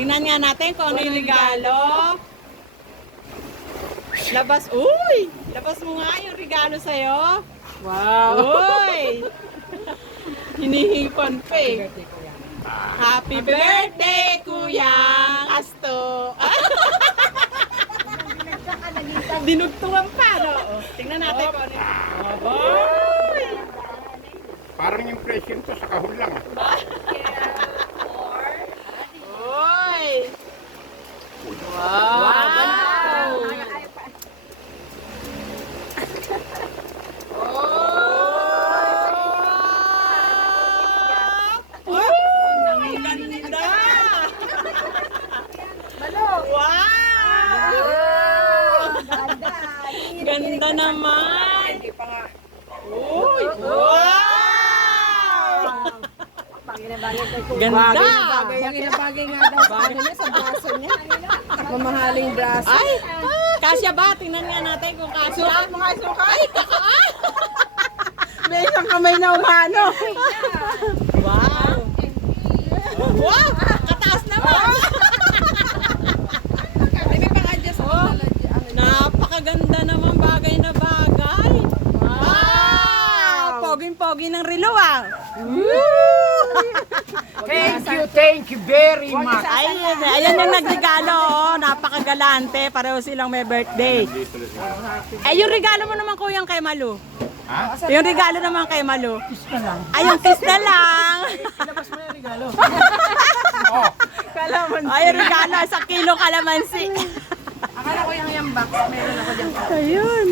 Tingnan nga natin kung ano yung regalo. Labas. Uy! Labas mo nga yung regalo sa'yo. Wow! Uy! Hinihipan pa eh. Happy birthday, Kuya Asto! Dinugtungan pa, no? Oh, tingnan natin kung ano yung... Uy! Parang yung presyo to sa kahon lang. Uy! Wow! Oh! Ang ganda! Wow! Ganda naman! Uy! Wow! Ganda! Bagay na bagay nga daw sa ano niya, sa braso niya. Mamahaling braso. Ay! Kasya ba? Tingnan nga natin kung kasya. Mga suka. Ay, kakaan! May isang kamay na umano. Wow! Wow! Kataas naman! May pang-adjust ako. Napakaganda naman, bagay na bagay. Wow! Poging-pogi ng relo ah. Thank you very much. Ayan yung nagregalo, oh. Napakagalante. Pareho silang may birthday. Eh, yung regalo mo naman, kuyang kay Malu. Ha? Yung regalo naman kay Malu. Ay, yung kiss na lang. Ilabas mo yung regalo. Oh, Kalaman. Ay, yung regalo, 1 kilo kalamansi. Akala ko yung box. Meron ako dyan. Ayun.